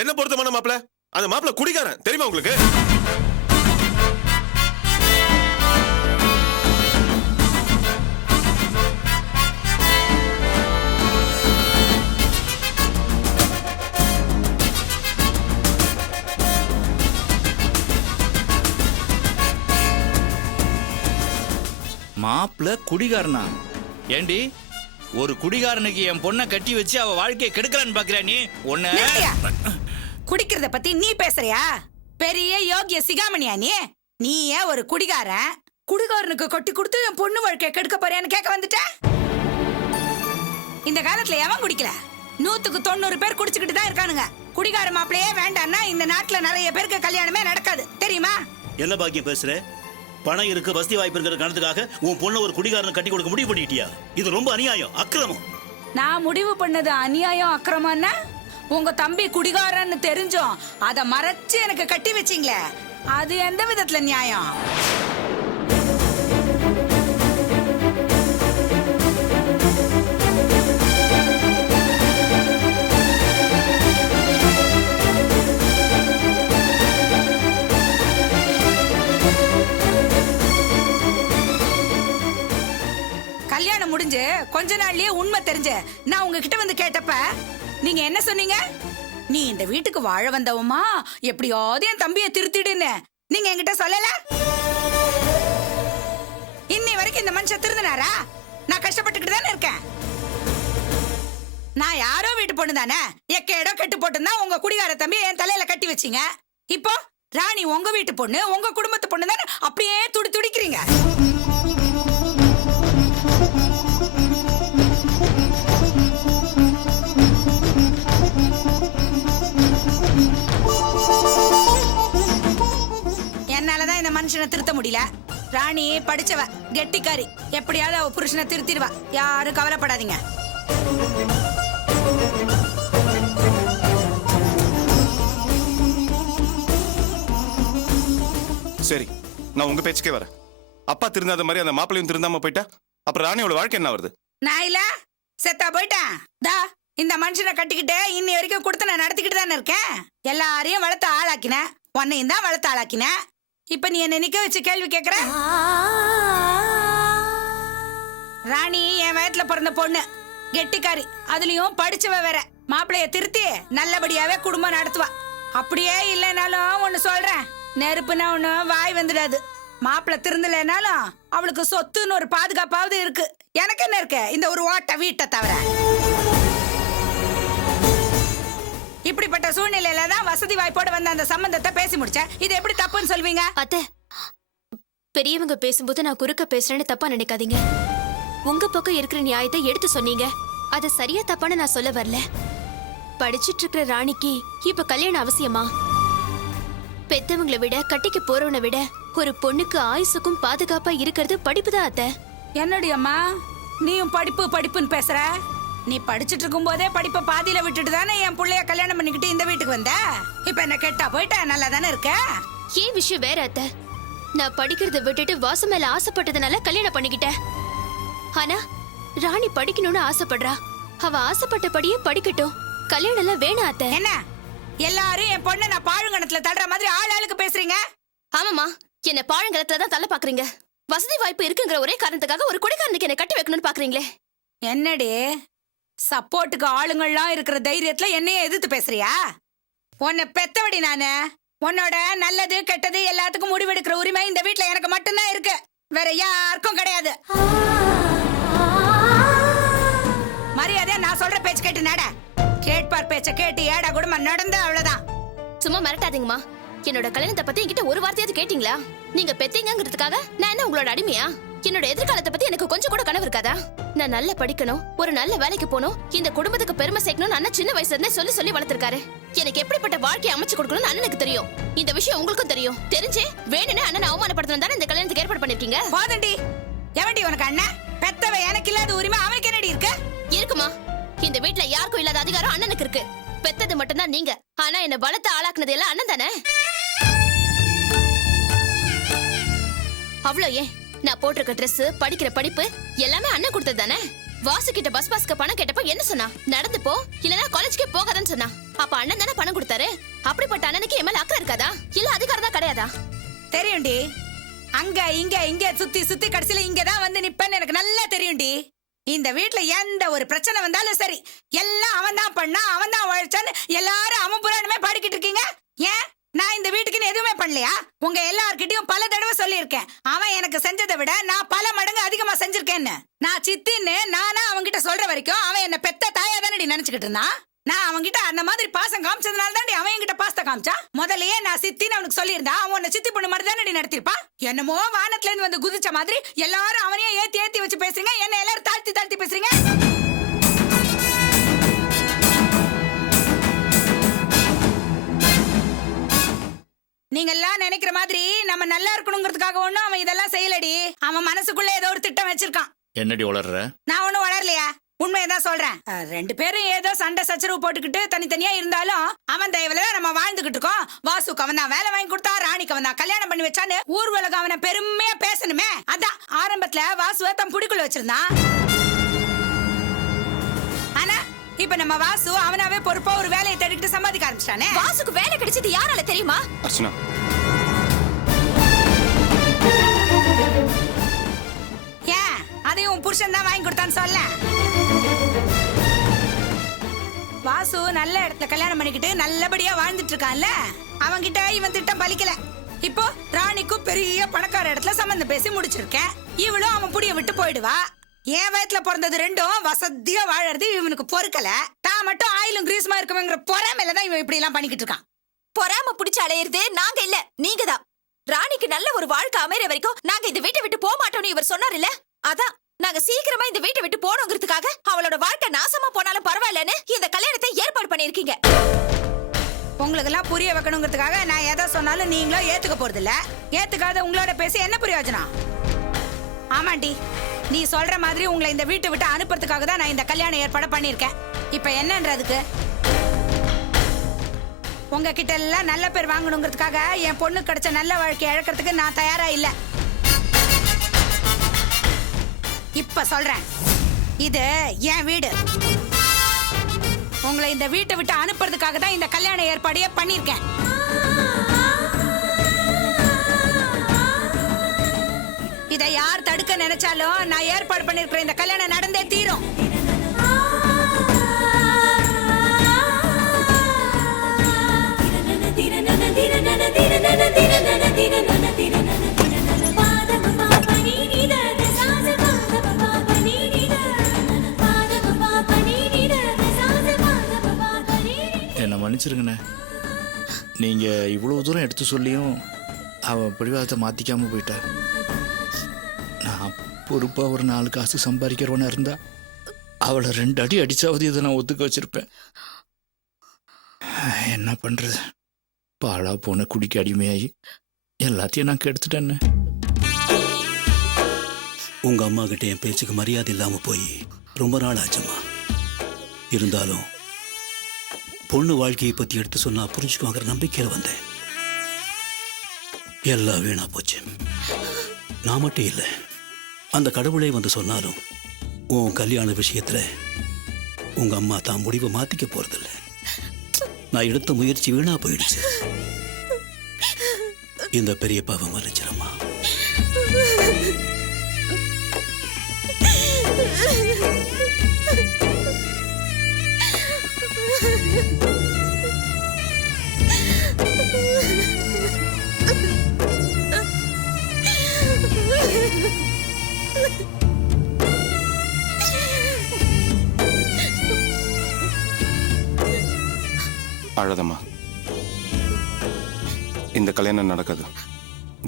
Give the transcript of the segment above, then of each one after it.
என்ன பொருத்தமான மாப்பிள? அந்த மாப்பிள குடிகாரன், தெரியுமா உங்களுக்கு? மாப்பிள குடிகாரனா? ஏண்டி, ஒரு குடிகாரனுக்கு என் பொண்ணை கட்டி வச்சு அவ வாழ்க்கையை கெடுக்கலான்னு பாக்குற நீ? ஒண்ணு குடிக்கிறத பத்தி நீ பேசுறியா? பெரிய யோகிய சிகாமணியா நீ? நீயே ஒரு குடிகாரன், குடிகாரனுக்கு கொட்டி கொடுத்து என் பொண்ணு வாழ்க்கையை கெடுக்க போறியான்னு கேட்க வந்துட்ட? இந்த காலத்துல எவன் குடிக்கல? 100க்கு 90 பேர் குடிச்சுக்கிட்டு தான் இருக்கானுங்க. குடிகார மாப்பிளையே வேண்டான்னா இந்த நாட்டுல நிறைய பேருக்கு கல்யாணமே நடக்காது, தெரியுமா? என்ன பாக்கியம் பேசுற? பணம் இருக்கு, வசதி வாய்ப்பு இருக்கிற காரணத்துக்காக உன் பொண்ணு ஒரு குடிகாரனை கட்டி கொடுக்க முடிவு பண்ணிட்டியா? இது ரொம்ப அநியாயம், அக்கிரமம். நான் முடிவு பண்ணது அநியாயம் அக்கிரமம்னா உங்க தம்பி குடிகாரன்னு தெரிஞ்சோம் அத மறைச்சு எனக்கு கட்டி வச்சீங்களே, அது எந்த விதத்துல நியாயம்? கல்யாணம் முடிஞ்சு கொஞ்ச நாள்லயே உண்மை தெரிஞ்சு நான் உங்ககிட்ட வந்து கேட்டப்ப நீங்க என்ன சொன்னீங்க? நீ இந்த வீட்டுக்கு வாழ வந்தவமா, எப்படியாவது என் தம்பியை திருத்திடுன்னு நீங்க என்கிட்ட சொல்லல. இன்னை வரைக்கும் இந்த மனுஷன் திருந்தினாரா? நான் கஷ்டப்பட்டுக்கிட்டு தானே இருக்கேன். நான் யாரோ வீட்டு பொண்ணு தானே, எக்கேடோ கெட்டு போட்டுன்னா உங்க குடிகார தம்பி என் தலையில கட்டி வச்சீங்க. இப்போ ராணி உங்க வீட்டு பொண்ணு, உங்க குடும்பத்து பொண்ணு தானே, அப்படியே துடி துடிக்கிறீங்க. என்னாலதான் இந்த மனுஷனை திருத்த முடியல. ராணி படிச்சவ, கெட்டிக்காரி, எப்படியாவது அவ புருஷனை திருத்திடுவா. யாரும் கவலைப்படாதீங்க. சரி, நான் உங்க பேச்சுக்கே வரேன். அப்பா திருந்தாத மாதிரி அந்த மாப்பிளையும் திருந்தாம போயிட்டா அப்புறம் ராணியோட வாழ்க்கை என்ன வருது? நான் இல்ல செத்தா போயிட்டேன். தா இந்த மனுஷனை கட்டிக்கிட்டு இன்னி வரைக்கும் கொடுத்து நான் நடத்திக்கிட்டு தானே இருக்கேன். எல்லாரையும் வளர்த்து ஆளாக்கினேன், உன்னையும் தான் வளர்த்து ஆளாக்கினேன். இப்ப நீ என்ன நிக்க வச்சு கேள்வி கேக்குற? ராணி என் வயத்துல பிறந்த பொண்ணு, கெட்டிக்காரி, அதுலயும் படிச்சவ வேற. மாப்பிளைய திருத்தி நல்லபடியாவே குடும்பம் நடத்துவா. அப்படியே இல்லைனாலும் ஒண்ணு சொல்றேன், நெருப்புனா ஒண்ணு வாய் வந்துடாது. மாப்பிள்ள திருந்தலைனாலும் அவளுக்கு சொத்துன்னு ஒரு பாதுகாப்பாவது இருக்கு. எனக்கு என்ன இருக்கு இந்த ஒரு ஓட்ட வீட்டை தவிர? இப்படிப்பட்ட சூழ்நிலையில தான் வசதி வாய்ப்போட வந்த அந்த சம்பந்தத்தை பேசி முடிச்சேன். இது எப்படி தப்புன்னு சொல்வீங்க? அத்தை, பெரியவங்க பேசும்போது நான் குறுக்க பேசுறேன்னு தப்பா நினைக்காதீங்க. உங்க பக்கம் இருக்கிற நியாயத்தை எடுத்து சொன்னீங்க. அது சரியா தப்பான்னு நான் சொல்ல வரல. படிச்சிட்டு இருக்கிற ராணிக்கு இப்ப கல்யாணம் அவசியமா? பெத்தவங்களை விட, கட்டிக்கு போறவனை விட ஒரு பொண்ணுக்கு ஆயுசுக்கும் பாதுகாப்பா இருக்கிறது படிப்பு தான் அத்தை. என்னடி அம்மா நீயும் படிப்பு படிப்புன்னு பேசுற? நீ படிச்சிட்டு இருக்கும் போதே படிப்பை பாதியில விட்டுட்டு தானே என் புள்ளைய கல்யாணம் பண்ணிக்கிட்டு இந்த வீட்டுக்கு வந்த. இப்ப என்ன கெட்டா போயிட்ட? நல்லா தானே இருக்க. ஏன் விஷயம் வேற அத்தை. நான் படிக்கிறத விட்டுட்டு வாசம் மேல ஆசைப்பட்டதுனால கல்யாணம் பண்ணிக்கிட்டேன். ஆனா ராணி படிக்கணும்னு ஆசைப்படுறா. அவ ஆசைப்பட்டபடியே படிக்கட்டும். கல்யாணம் எல்லாம் வேணாம் அத்தை. என்ன எல்லாரும் என் பொண்ணை நான் பாழுங்கணத்துல தள்ளுற மாதிரி ஆள் ஆளுக்கு பேசுறீங்க? ஆமாமா, என்ன பாழுங்கலத்துல தான் தள்ள பாக்குறீங்க. வசதி வாய்ப்பு இருக்குங்கிற ஒரே காரணத்துக்காக ஒரு குடிகாரனுக்கு என்ன கட்டி வைக்கணும்னு பாக்குறீங்களே. என்னடி சப்போர்ட்டுக்கு ஆளுங்கள்லாம் இருக்கிற தைரியத்துல என்னைய எதிர்த்து பேசுறியா? உன்னை பெத்தவடி நானு. உன்னோட நல்லது கெட்டது எல்லாத்துக்கும் முடிவெடுக்கிற உரிமை இந்த வீட்டுல எனக்கு மட்டும்தான் இருக்கு, வேற யாருக்கும் கிடையாது. மரியாதையா நான் சொல்ற பேச்சு கேட்டு நட. கேட்பார் பேச்ச கேட்டு ஏடா குடும்பம் நடந்து அவ்வளவுதான். சும்மா மிரட்டாதீங்கம்மா. என்னோட கல்யாணத்தை பத்தி என்கிட்ட ஒரு வார்த்தையாவது கேட்டீங்களா? நீங்க பெத்தீங்கிறதுக்காக நான் என்ன உங்களோட அடிமையா? என்னோட எதிர்காலத்தை பத்தி எனக்கு கொஞ்சம் கூட கனவு இருக்காதா? நான் நல்லா படிக்கணும், ஒரு நல்ல வேலைக்கு போகணும், இந்த குடும்பத்துக்கு பெருமை சேர்க்கணும்னு அண்ணன் சின்ன வயசுல இருந்தே சொல்லி சொல்லி வளர்த்திருக்காரு. எனக்கு எப்படிப்பட்ட வாழ்க்கையை அமைச்சு கொடுக்கணும்னு அண்ணனுக்கு தெரியும். இந்த விஷயம் உங்களுக்கும் தெரியும். தெரிஞ்சே வேணும்னு அண்ணனை அவமானப்படுத்தணும் தானே இந்த கல்யாணத்துக்கு ஏற்பாடு பண்ணிருக்கீங்க. போதண்டி, எவன்டி உனக்கு அண்ணன்? பெத்தவ எனக்கு இல்லாத உரிமை அவனுக்கு என்னடி இருக்கு? இருக்குமா? இந்த வீட்டுல யாருக்கும் இல்லாத அதிகாரம் அண்ணனுக்கு இருக்கு. பெத்தது மட்டும்தான் நீங்க, ஆனா என்ன வளர்த்து ஆளாக்குனது எல்லாம் அண்ணன் தானே. அவ்வளோ ஏன் நான் போட்டிருக்க ட்ரெஸ், படிக்கிற படிப்பு எல்லாமே அண்ணன் கொடுத்தது தானே. வாசு கிட்ட பஸ் பாஸ்க்கு பணம் கேட்டப்ப என்ன சொன்னா? நடந்து போ, இல்லனா காலேஜ்க்கே போகாதன்னு சொன்னா. அப்ப அண்ணன் தானே பணம் கொடுத்தாரு. அப்படிப்பட்ட அண்ணனுக்கு என் மேல அக்கறை இருக்காதா? இல்ல அதிகாரம் தான் கிடையாதா? தெரியும்டி, அங்க இங்க சுத்தி சுத்தி கடைசியில இங்கதான் வந்து நிப்பேன்னு எனக்கு நல்லா தெரியும்டி. இந்த வீட்ல எந்த ஒரு பிரச்சனை வந்தாலும் சரி, எல்லாம் அவன் தான் பண்ணா, அவன் தான் உழைச்சான்னு எல்லாரும் அவன் புராணமே பாடிக்கிட்டு இருக்கீங்க. ஏன் நான் இந்த வீட்டுக்குன்னு எதுவுமே பண்ணலையா? உங்க எல்லார்கிட்டயும் பல தடவை சொல்லியிருக்கேன், அவன் எனக்கு செஞ்சதை விட நான் பல மடங்கு அதிகமா செஞ்சிருக்கேன்னு. நான் சித்தின்னு நானா அவன்கிட்ட சொல்ற வரைக்கும் அவன் என்ன பெத்த தாயா தானடி நினைச்சுக்கிட்டு இருந்தான். நான் அவன்கிட்ட அந்த மாதிரி பாசம் காமிச்சதுனால தாண்டி அவன் என்கிட்ட பாசத்தை காமிச்சா. முதல்லயே நான் சித்தின்னு அவனுக்கு சொல்லியிருந்தா அவன் உன்னை சித்தி பொண்ணு மாதிரி தானடி நடத்திருப்பான். என்னமோ வானத்துல இருந்து வந்து குதிச்ச மாதிரி எல்லாரும் அவனையே ஏத்தி ஏத்தி வச்சு பேசுறீங்க, என்ன எல்லாரும் தாழ்த்தி தாழ்த்தி பேசுறீங்க. நீங்க எல்லாம் நினைக்கிற மாதிரி நம்ம நல்லா இருக்கணுங்கிறதுக்காக ஒண்ணும் அவன் இதெல்லாம் செய்யலடி. அவன் மனசுக்குள்ள ஏதோ ஒரு திட்டம் வச்சிருக்கான். என்னடி உளர்ற? நான் ஒண்ணும் வளரலையா, உண்மையதான் சொல்றேன். ரெண்டு பேரும் ஏதோ சண்டை சச்சரவு போட்டுக்கிட்டு தனித்தனியா இருந்தாலும் அவன் தயவுலதான் நம்ம வாழ்ந்துகிட்டு இருக்கோம். வாசுக்கு அவன் தான் வேலை வாங்கி கொடுத்தா, ராணிக்கு அவன் தான் கல்யாணம் பண்ணி வச்சான்னு ஊர் உலகம் அவனை பெருமையா பேசணுமே. அதான் ஆரம்பத்துல வாசுவை தன் புடிக்குள்ள வச்சிருந்தான். ஆனா இப்ப நம்ம வாசு அவனாவே பொறுப்பா ஒரு வேலையை தேடிக்கிட்டு சம்பாதிக்க ஆரம்பிச்சிட்டானே. வாசுக்கு வேலை கிடைச்சது யாரால தெரியுமா? அர்ச்சனா, ஏன் அதையும் உன் புருஷன் தான் வாங்கி கொடுத்தான்னு சொல்ல. வாசு நல்ல இடத்துல கல்யாணம் பண்ணிக்கிட்டு நல்லபடியா வாழ்ந்துட்டு இருக்கான்ல, அவன்கிட்ட இவன் திட்டம் பலிக்கல. இப்போ ராணிக்கும் பெரிய பணக்கார இடத்துல சம்பந்தம் பேசி முடிச்சிருக்கேன். இவளும் அவன் புடிய விட்டு போயிடுவா. என் வயத்துல பிறந்தது ரெண்டும் வசதியா வாழறது இவனுக்கு பொறுக்கல. தான் மட்டும் ஆயிலும் கிரீஸ்மா இருக்குங்கிற பொறாமையிலதான் இவன் இப்படி எல்லாம் பண்ணிக்கிட்டு இருக்கான். பொறாம புடிச்சு அலையிறது நாங்க இல்ல, நீங்க தான். ராணிக்கு நல்ல ஒரு வாழ்க்கை அமைற வரைக்கும் நாங்க இந்த வீட்டை விட்டு போக மாட்டோம்னு இவர் சொன்னார் இல்ல, அதான் நாங்க சீக்கிரமா இந்த வீட்டை விட்டு போனோங்கிறதுக்காக அவளோட வாழ்க்கை நாசமா போனாலும் பரவாயில்லன்னு இந்த கல்யாணத்தை ஏற்பாடு பண்ணிருக்கீங்க. உங்களுக்கு எல்லாம் புரிய வைக்கணுங்கிறதுக்காக நான் எதை சொன்னாலும் நீங்களும் ஏத்துக்க போறது இல்ல. ஏத்துக்காத உங்களோட பேசி என்ன பிரயோஜனம்? ஆமாண்டி, நீ சொல்ற மாதிரி உங்களை இந்த வீட்டை விட்டு அனுப்புறதுக்காக தான் நான் இந்த கல்யாணம் ஏற்பாடு பண்ணிருக்கேன். இப்ப என்னன்றதுக்கு உங்ககிட்ட எல்லாம் நல்ல பேர் வாங்கணுங்கிறதுக்காக என் பொண்ணு கிடைச்ச நல்ல வாழ்க்கையை இழக்கிறதுக்கு நான் தயாரா இல்ல. இப்ப சொல்றேன், இது என் வீடு. உங்களை இந்த வீட்டை விட்டு அனுப்புறதுக்காக தான் இந்த கல்யாண ஏற்பாடையே பண்ணிருக்கேன். இதை யார் தடுக்க நினைச்சாலும் நான் ஏற்பாடு பண்ணிருக்கிற இந்த கல்யாணம் நடந்தே தீரும். என்ன மன்னிச்சிருங்கண்ணே, நீங்க இவ்வளவு தூரம் எடுத்து சொல்லியும் அவ பிடிவாதத்தை மாத்திக்காம போயிட்டா. நான் பொறுப்பா ஒரு 4 காசு சம்பாதிக்கிறவனா இருந்தா அவளை 2 அடி அடிச்சாவது இதை நான் ஒத்துக்க வச்சிருப்பேன். என்ன பண்றது, பாழா போன குடிக்கு அடிமையாகி எல்லாத்தையும் நான் கெடுத்துட்டேன்னு. உங்க அம்மா கிட்ட என் பேச்சுக்கு மரியாதை இல்லாம போய் ரொம்ப நாள் ஆச்சுமா. இருந்தாலும் பொண்ணு வாழ்க்கையை பத்தி எடுத்து சொன்னா புரிஞ்சுக்குவாங்கிற நம்பிக்கையில வந்தேன். எல்லாம் வீணா போச்சு. நான் மட்டும் இல்லை, அந்த கடவுளே வந்து சொன்னாலும் உன் கல்யாண விஷயத்துல உங்க அம்மா தான் முடிவை மாத்திக்க போறதில்லை. நான் எடுத்த முயற்சி வீணா போயிடுச்சு. இந்த பெரிய பாவம் மன்னிச்சிரம்மா. அழதம்மா, இந்த கல்யாணம் நடக்காது.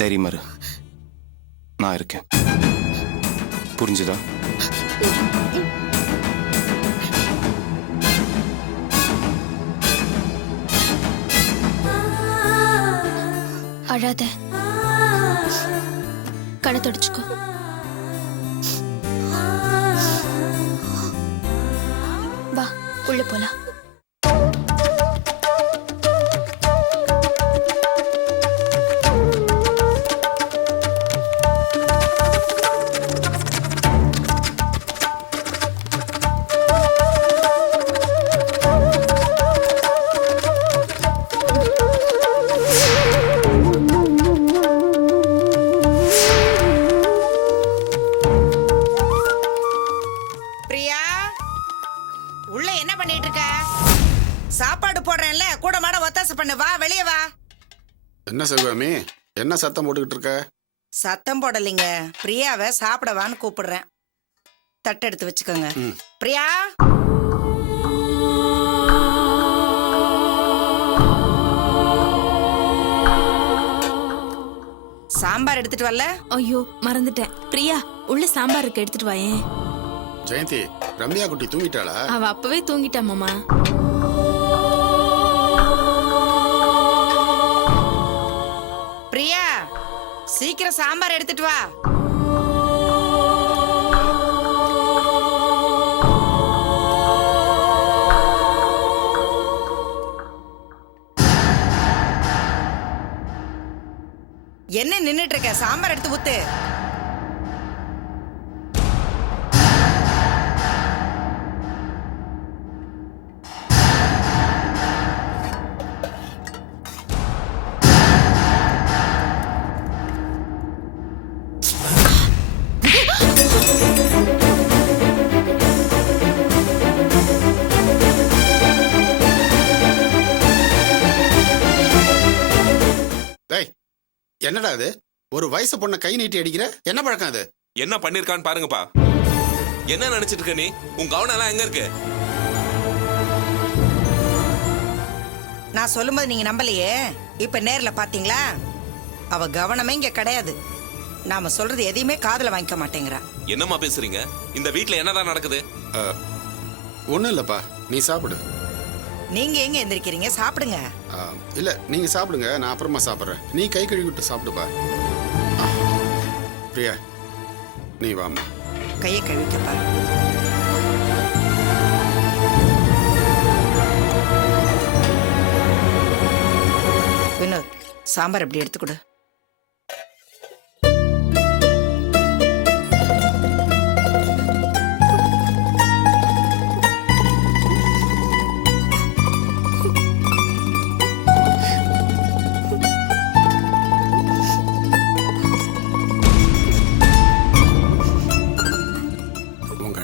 தைரியமா இரு, நான் இருக்கேன். புரிஞ்சுதா? அழாத, கண்ணை தொடச்சுக்கோ. வா, உள்ள போலாம். வெளியே வா. என்ன சிவகாமி, என்ன சத்தம் போட்டுக்கிட்டு இருக்க? சத்தம் போடலைங்க, பிரியாவை சாப்பிடவான்னு கூப்பிடுறேன். தட்டு எடுத்து வச்சுக்கோங்க. ம். பிரியா, சாம்பார் எடுத்துட்டு வரல? ஐயோ மறந்துட்டேன். பிரியா உள்ள சாம்பார் இருக்கு, எடுத்துட்டு வாயேன். ஜெயந்தி, ரம்யா குட்டி தூங்கிட்டாளா? அவ அப்பவே தூங்கிட்டா மாமா. பிரியா, சீக்கிரம் சாம்பார் எடுத்துட்டு வா. என்ன நின்னுட்டு இருக்க? சாம்பார் எடுத்து ஊத்து. டேய், என்னடா இது? ஒரு வயசு பொண்ணை கை நீட்டி அடிக்கிற? என்ன பழக்கம் அது? என்ன பண்ணிருக்கான்னு பாருங்கப்பா. என்ன நினைச்சிட்டு இருக்க நீ? உன் கவனம் எல்லாம் எங்க இருக்கு? நான் சொல்லும்போது நீங்க நம்பலையே, இப்ப நேர்ல பாத்தீங்களா? அவ கவனமே இங்க கிடையாது. நாம சொல்றது எதையுமே காதுல வாங்கிக்க மாட்டேங்கிறா. என்னம்மா பேசுறீங்க? இந்த வீட்ல என்னதான் நடக்குது? ஒன்றும் இல்லைப்பா, நீ சாப்பிடு. நீங்க எங்க எந்திரிக்கிறீங்க? சாப்பிடுங்க. இல்லை, நீங்கள் சாப்பிடுங்க, நான் அப்புறமா சாப்பிட்றேன். நீ கை கழுவி விட்டு சாப்பிடுப்பா. பிரியா, நீ வாம்மா. கையை கழுவிக்கப்பா. வினோத், சாம்பார் எப்படி எடுத்துக்கொடு.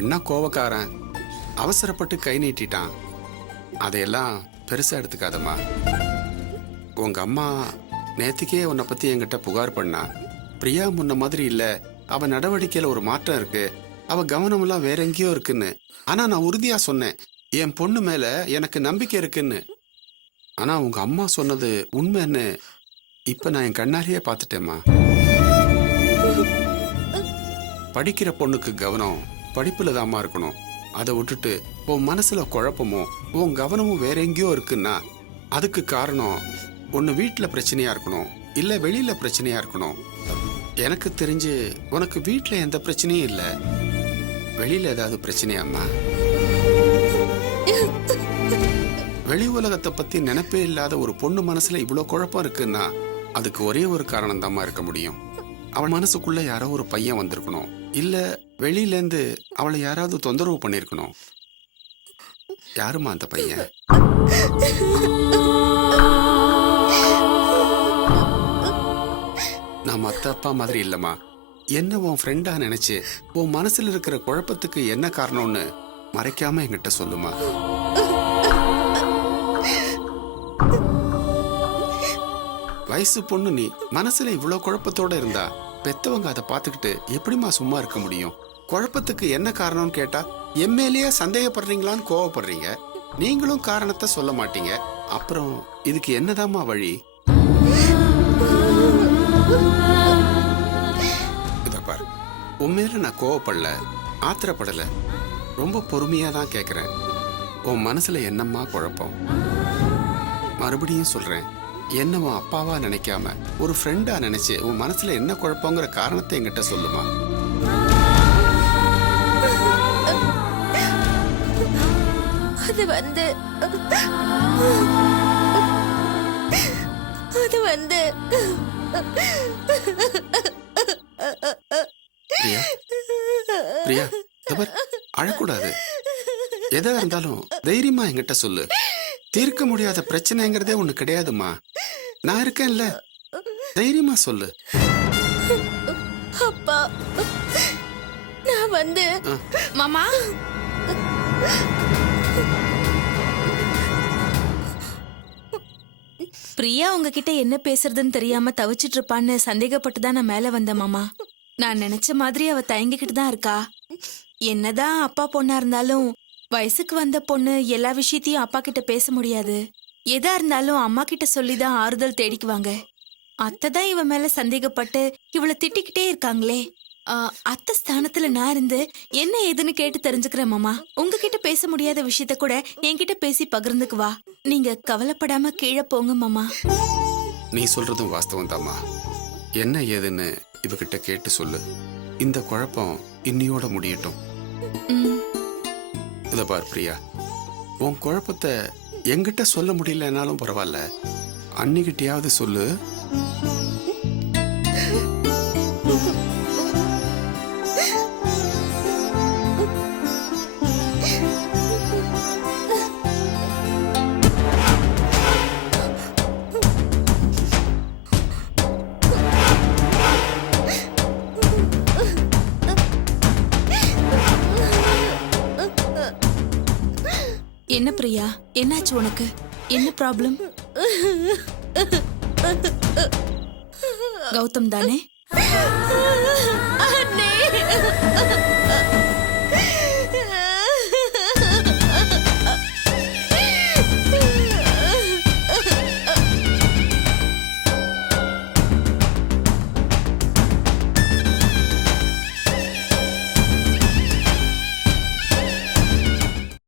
அண்ணா கோவக்காரன், அவசரப்பட்டு கை நீட்டிட்டான். அதையெல்லாம் பெருசா எடுத்துக்காதம்மா. உங்க அம்மா நேத்திக்கே உன்னை பத்தி என்கிட்ட புகார் பண்ணா. பிரியா முன்ன மாதிரி இல்ல, அவ நடவடிக்கையில ஒரு மாற்றம் இருக்கு, அவ கவனமெல்லாம் வேற எங்கேயோ இருக்குன்னு. ஆனா நான் உறுதியா சொன்னேன், என் பொண்ணு மேல எனக்கு நம்பிக்கை இருக்குன்னு. ஆனா உங்க அம்மா சொன்னது உண்மைன்னு இப்ப நான் என் கண்ணாலேயே பார்த்துட்டேம்மா. படிக்கிற பொண்ணுக்கு கவனம் படிப்புல தாம்மா இருக்கணும். அதை விட்டுட்டு உன் மனசுல குழப்பமோ உன் கவனமும் வேற எங்கேயோ இருக்குன்னா அதுக்கு காரணம் ஒன்னு வீட்டுல பிரச்சனையா இருக்கணும், இல்ல வெளியில பிரச்சனையா இருக்கணும். எனக்கு தெரிஞ்சு உனக்கு வீட்டுல எந்த பிரச்சனையும் இல்ல, வெளியில ஏதாவது பிரச்சனையாம்மா? வெளி உலகத்தை பத்தி நினைப்பே இல்லாத ஒரு பொண்ணு மனசுல இவ்வளவு குழப்பம் இருக்குன்னா அதுக்கு ஒரே ஒரு காரணம் தாம்மா இருக்க முடியும். அவன் மனசுக்குள்ள யாரோ ஒரு பையன் வந்திருக்கணும், இல்ல வெளியிலேருந்து அவளை யாராவது தொந்தரவு பண்ணிருக்கணும். யாருமா அந்த பையன்? நான் மத்த அப்பா மாதிரி இல்லம்மா. என்ன உன் ஃப்ரெண்டா நினைச்சு உன் மனசுல இருக்கிற குழப்பத்துக்கு என்ன காரணம்னு மறைக்காம என்கிட்ட சொல்லுமா. வயசு பொண்ணு நீ, மனசுல இவ்வளவு குழப்பத்தோட இருந்தா பெத்தவங்க அதை பார்த்துக்கிட்டு எப்படிமா சும்மா இருக்க முடியும்? குழப்பத்துக்கு என்ன காரணம்னு கேட்டா எம்எல்ஏ சந்தேகப்படுறீங்களான்னு கோவப்படுறீங்க, நீங்களும் காரணத்தை சொல்ல மாட்டீங்க. அப்புறம் இதுக்கு என்னதாம்மா வழி? இத பாரு, உண்மையில நான் கோவப்படல, ஆத்திரப்படல, ரொம்ப பொறுமையா தான் கேட்கிறேன். உன் மனசுல என்னம்மா குழப்பம்? மறுபடியும் சொல்றேன், என்ன உன் அப்பாவா நினைக்காம ஒரு ஃப்ரெண்டா நினைச்சு உன் மனசுல என்ன குழப்பங்கிற காரணத்தை என்கிட்ட சொல்லுமா. அது வந்து பிரியா, பிரியா, அழக்கூடாது. எதா இருந்தாலும் தைரியமா என்கிட்ட சொல்லு. தீர்க்க முடியாத பிரச்சனைங்கிறதே ஒண்ணு கிடையாதுமா. நான் இருக்கேன்ல, தைரியமா சொல்லு. அப்பா, நான் வந்து மாமா பிரியா உங்ககிட்ட என்ன பேசுறதுன்னு தெரியாம தவிச்சிட்டு இருப்பான்னு சந்தேகப்பட்டு தான் நான் மேல வந்தேன் மாமா. நான் நினைச்ச மாதிரி அவ தயங்கிக்கிட்டு தான் இருக்கா. என்னதான் அப்பா பொண்ணா இருந்தாலும் வயசுக்கு வந்த பொண்ணு எல்லா விஷயத்தையும் அப்பா கிட்ட பேச முடியாது. எதா இருந்தாலும் அம்மா கிட்ட சொல்லிதான் ஆறுதல் தேடிக்குவாங்க. அத்தை தான் இவ மேல சந்தேகப்பட்டு இவளை திட்டிக்கிட்டே இருக்காங்களே. அத்தை ஸ்தானத்துல நான் இருந்து என்ன ஏதுன்னு கேட்டு தெரிஞ்சுக்கிறேன் மாமா. உங்ககிட்ட பேச முடியாத விஷயத்த கூட என்கிட்ட பேசி பகிர்ந்துக்குவா. நீங்க கவலைப்படாம கீழே போங்க மாமா. நீ சொல்றதும் வாஸ்தவம் தாம்மா. என்ன ஏதுன்னு இவகிட்ட கேட்டு சொல்லு. இந்த குழப்பம் இன்னியோட முடியட்டும். ம், இத பார் பிரியா, உன் குழப்பத்தை என்கிட்ட சொல்ல முடியலனாலும் பரவாயில்ல, அன்னிக்கிட்டையாவது சொல்லு. என்ன பிரியா, என்னாச்சு உனக்கு? என்ன ப்ராப்ளம்? கௌதம் தானே? அண்ணே